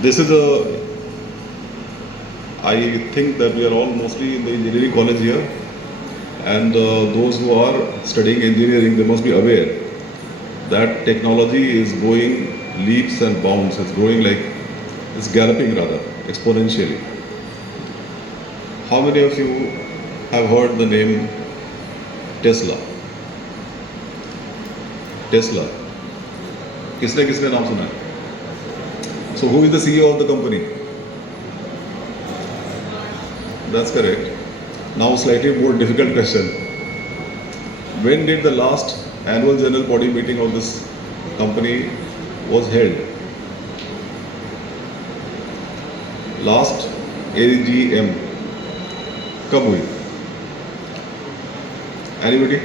This is a, I think that we are all mostly in the engineering college here, and those who are studying engineering, they must be aware that technology is going leaps and bounds. It's growing like, it's galloping rather, exponentially. How many of you have heard the name Tesla? Tesla. किसने किसने नाम सुना है? So who is the CEO of the company? That's correct. Now slightly more difficult question. When did the last annual general body meeting of this company was held? Last AGM कब हुई? Anybody?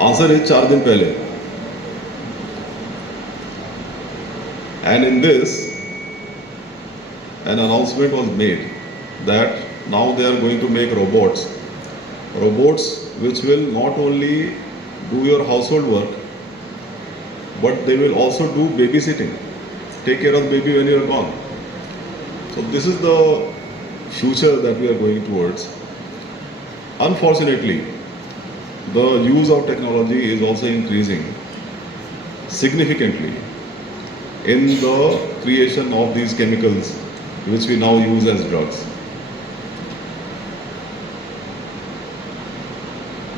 Answer is 4 दिन पहले. And in this, an announcement was made that now they are going to make robots which will not only do your household work, but they will also do babysitting, take care of baby when you are gone. So this is the future that we are going towards. Unfortunately, the use of technology is also increasing significantly in the creation of these chemicals which we now use as drugs.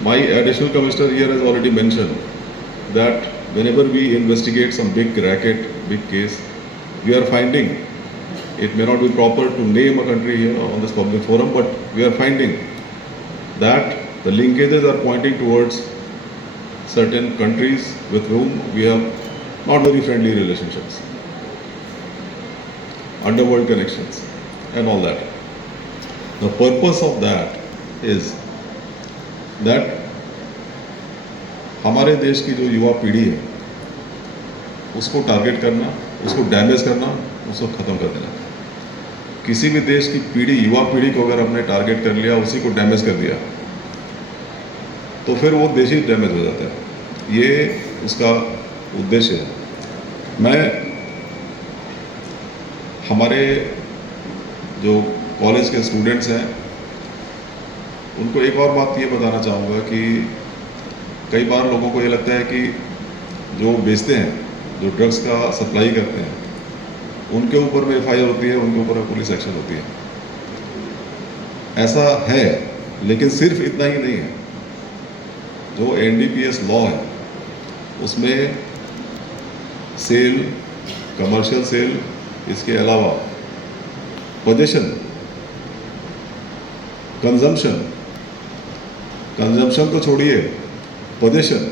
My additional commissioner here has already mentioned that whenever we investigate some big racket, big case, we are finding, it may not be proper to name a country here on this public forum, but we are finding that the linkages are pointing towards certain countries with whom we have not very friendly relationships, underworld connections and all that. The purpose of that is that हमारे देश की जो युवा पीढ़ी है उसको target करना, उसको डैमेज करना, उसको ख़त्म कर देना. किसी भी देश की पीढ़ी, युवा पीढ़ी को अगर हमने टारगेट कर लिया, उसी को डैमेज कर दिया, तो फिर वो देश ही डैमेज हो जाता है. ये उसका उद्देश्य है. मैं हमारे जो कॉलेज के स्टूडेंट्स हैं उनको एक और बात ये बताना चाहूँगा कि कई बार लोगों को ये लगता है कि जो बेचते हैं, जो ड्रग्स का सप्लाई करते हैं, उनके ऊपर में FIR होती है, उनके ऊपर में पुलिस एक्शन होती है. ऐसा है, लेकिन सिर्फ इतना ही नहीं है. जो NDPS लॉ है उसमें सेल, कमर्शियल सेल, इसके अलावा पोजेशन, कंजम्पशन तो छोड़िए, possession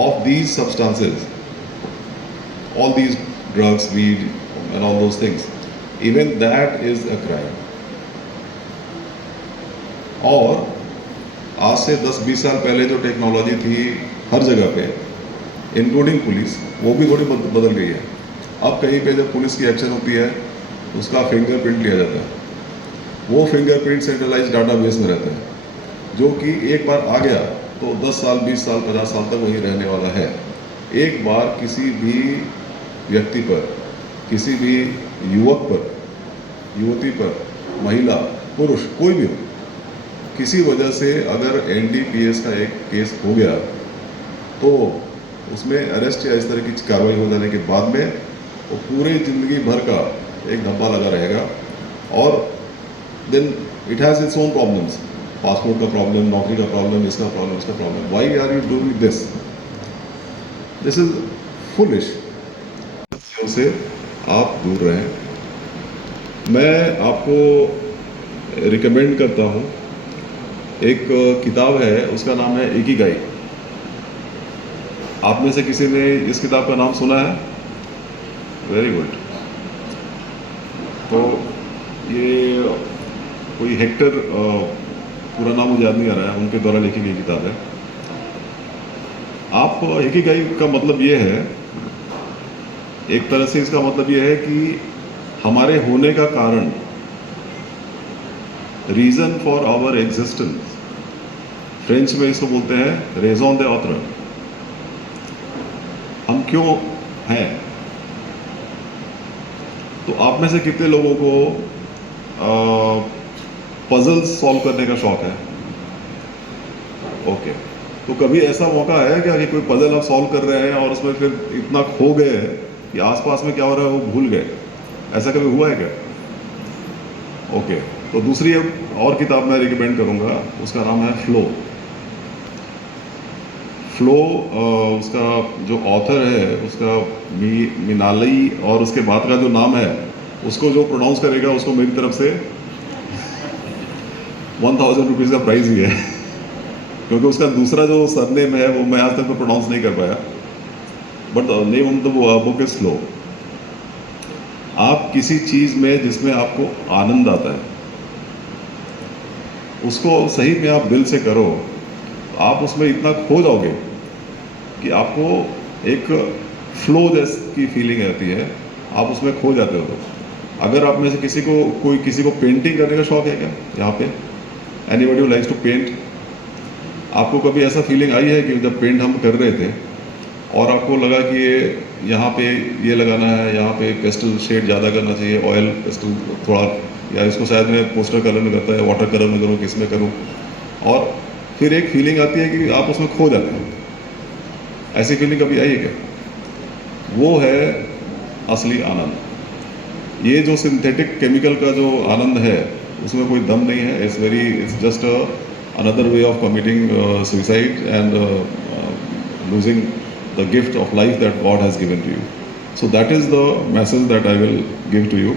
of these substances, all these drugs, weed and all those things, even that is a crime. और आज से 10-20 साल पहले जो टेक्नोलॉजी थी हर जगह पे, इंक्लूडिंग पुलिस, वो भी थोड़ी बदल गई है. अब कहीं पे जब पुलिस की एक्शन होती है उसका फिंगरप्रिंट लिया जाता है. वो फिंगरप्रिंट सेंट्रलाइज डाटाबेस में रहता है, जो कि एक बार आ गया तो 10 साल, 20 साल, 50 साल तक वहीं रहने वाला है. एक बार किसी भी व्यक्ति पर, किसी भी युवक पर, युवती पर, महिला, पुरुष, कोई भी हो, किसी वजह से अगर NDPS का एक केस हो गया तो उसमें अरेस्ट या इस तरह की कार्रवाई हो जाने के बाद में वो पूरी ज़िंदगी भर का एक धब्बा लगा रहेगा. और then it has its own problems, passport का प्रॉब्लम, नौकरी का प्रॉब्लम, इसका प्रॉब्लम, इसका problem. Why are you doing this? This is foolish. से आप दूर रहें. मैं आपको रिकमेंड करता हूँ, एक किताब है, उसका नाम है इकिगाई. आप में से किसी ने इस किताब का नाम सुना है? Very good. तो ये कोई हेक्टर, पूरा नाम मुझे याद नहीं आ रहा है, उनके द्वारा लिखी गई किताब है. आप इकिगाई का मतलब ये है, एक तरह से इसका मतलब ये है कि हमारे होने का कारण, reason for our existence, French में इसको बोलते हैं रेज़ोन दे ऑत्र. हम हम क्यों हैं। तो आप में से कितने लोगों को पजल्स सॉल्व करने का शौक है? ओके, तो कभी ऐसा मौका है क्या कि कोई पजल आप सॉल्व कर रहे हैं और उसमें फिर इतना खो गए हैं कि आसपास में क्या हो रहा है वो भूल गए? ऐसा कभी हुआ है क्या? ओके, तो दूसरी एक और किताब मैं रिकमेंड करूंगा, उसका नाम है फ्लो। फ्लो उसका जो ऑथर है उसका मिनाली, और उसके बाद का जो नाम है उसको जो प्रोनाउंस करेगा उसको मेरी तरफ से 1000 रुपीज़ का प्राइज़ ही है क्योंकि उसका दूसरा जो सरनेम है वो मैं आज तक प्रोनाउंस नहीं कर पाया। But the name of the book is flow. आप किसी चीज़ में जिसमें आपको आनंद आता है उसको सही में आप दिल से करो, आप उसमें इतना खो जाओगे कि आपको एक फ्लो जैसी की फीलिंग आती है, आप उसमें खो जाते हो। तो अगर आप में से किसी को पेंटिंग करने का शौक है क्या यहाँ पे? Anybody who likes to paint? आपको कभी ऐसा फीलिंग आई है कि जब पेंट हम कर रहे थे और आपको लगा कि ये यहाँ पे ये लगाना है, यहाँ पे पेस्टल शेड ज़्यादा करना चाहिए, ऑयल पेस्टल थोड़ा, या इसको शायद मैं पोस्टर कलर में करता है, वाटर कलर में करूँ, किस में करूँ, और फिर एक फीलिंग आती है कि आप उसमें खो जाते हैं। ऐसी फीलिंग कभी आई है क्या? वो है असली आनंद। ये जो सिंथेटिक केमिकल का जो आनंद है उसमें कोई दम नहीं है। It's just another way of committing suicide and losing the gift of life that God has given to you. So that is the message that I will give to you.